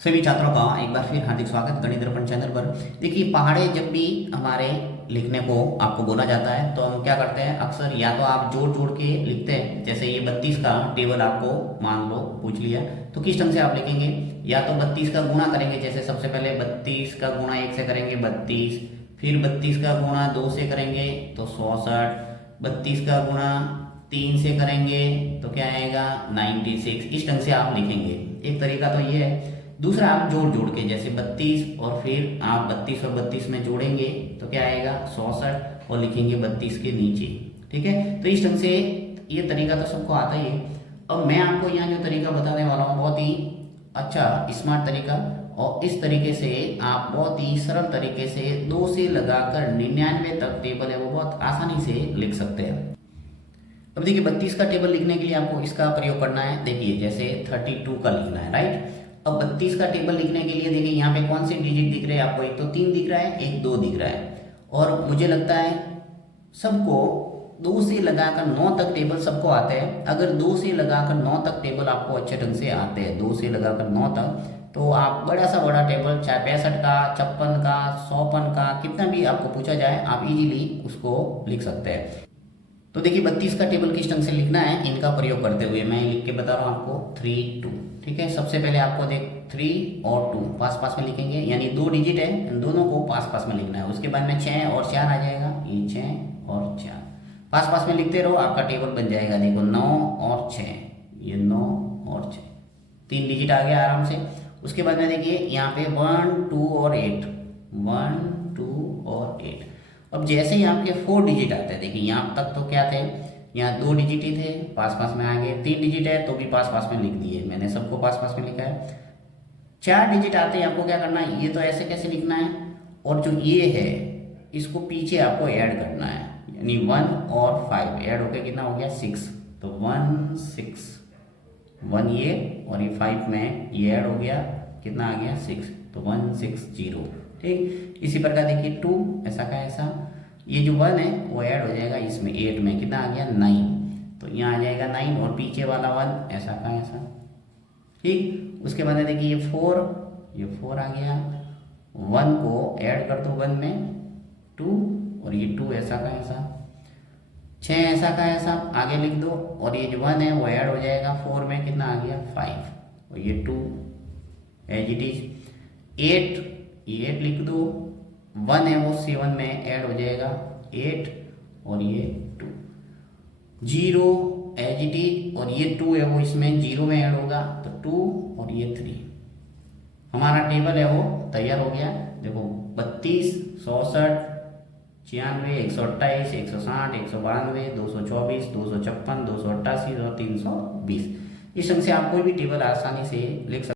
सभी छात्रों का एक बार फिर हार्दिक स्वागत गणित दर्पण चैनल पर। देखिए, पहाड़े जब भी हमारे लिखने को आपको बोला जाता है तो हम क्या करते हैं, अक्सर या तो आप जोड़ जोड़ के लिखते हैं। जैसे ये 32 का टेबल आपको मान लो पूछ लिया, तो किस ढंग से आप लिखेंगे? या तो 32 का गुणा करेंगे, जैसे सबसे पहले 32 का गुणा 1 से करेंगे 32, फिर 32 का गुणा 2 से करेंगे तो 64, 32 का गुणा 3 से करेंगे तो क्या आएगा 96। इस ढंग से आप लिखेंगे। एक तरीका तो ये है। दूसरा, आप जोड़ जोड़ के, जैसे 32 और फिर आप 32 और 32 में जोड़ेंगे तो क्या आएगा 64 और लिखेंगे 32 के नीचे। ठीक है, तो इस ढंग से ये तरीका तो सबको आता ही है। अब मैं आपको यहाँ जो तरीका बताने वाला हूँ बहुत ही अच्छा स्मार्ट तरीका, और इस तरीके से आप बहुत ही सरल तरीके से 2 से लगाकर 99 तक टेबल है वो बहुत आसानी से लिख सकते हैं। अब देखिए, 32 का टेबल लिखने के लिए आपको इसका प्रयोग करना है। देखिए, जैसे 32 का लिखना है, राइट। अब 32 का टेबल लिखने के लिए देखिए यहाँ पे कौन से डिजिट दिख रहे हैं आपको? एक तो 3 दिख रहा है, एक 2 दिख रहा है। और मुझे लगता है सबको 2 से लगाकर 9 तक टेबल सबको आते हैं। अगर 2 से लगाकर 9 तक टेबल आपको अच्छे ढंग से आते हैं, 2 से लगाकर 9 तक, तो आप बड़ा सा बड़ा टेबल, चाहे 65 का, 56 का, 100 का, कितना भी आपको पूछा जाए, आप इजीली उसको लिख सकते हैं। तो देखिए, 32 का टेबल किस ढंग से लिखना है इनका प्रयोग करते हुए मैं लिख के बता रहा हूँ आपको। 3 2, ठीक है। सबसे पहले आपको देख 3 और 2 पास पास में लिखेंगे, यानी 2 डिजिट है, इन दोनों को पास पास में लिखना है। उसके बाद में 6 और 4 आ जाएगा, ये 6 और 4 पास पास में लिखते रहो, आपका टेबल बन जाएगा। देखो 9 और 6, ये 9 और 6, 3 डिजिट आ गया आराम से। उसके बाद में देखिए यहाँ पे 1 2 और 8, 1 2 और 8। अब जैसे ही आपके 4 डिजिट आते हैं, देखिए यहाँ तक तो क्या थे, यहाँ 2 डिजिट ही थे, पास पास में आ गए। 3 डिजिट है तो भी पास पास में लिख दिए, मैंने सबको पास पास में लिखा है। 4 डिजिट आते हैं, आपको क्या करना है, ये तो ऐसे कैसे लिखना है, और जो ये है इसको पीछे आपको ऐड करना है, यानी 1 और 5 ऐड होकर कितना हो गया 6। तो 1 6, 1 ये और ये 5 में ये ऐड हो गया, कितना आ गया 6, तो 1 6 0। ठीक, इसी प्रकार देखिए 2 ऐसा का ऐसा, ये जो 1 है वो ऐड हो जाएगा इसमें 8 में, कितना आ गया 9, तो यहाँ आ जाएगा 9 और पीछे वाला 1 ऐसा का ऐसा। ठीक, उसके बाद देखिए ये 4, ये 4 आ गया, 1 को ऐड कर दो 1 में 2, और ये 2 ऐसा का ऐसा, 6 ऐसा का ऐसा आगे लिख दो, और ये जो 1 है वो ऐड हो जाएगा 4 में, कितना आ गया 5, और ये 2 एज इट इज। 8, ये 8 लिख दो, 1 है वो 7 में ऐड हो जाएगा 8, और ये 2, 0 एज इट इज, और ये 2 है वो इसमें 0 में ऐड होगा तो 2, और ये 3। हमारा टेबल है वो तैयार हो गया। देखो 32 64 96 128 160 192 224 256 288 और 320। इस ढंग से आप कोई भी टेबल आसानी से लिख सकते हैं।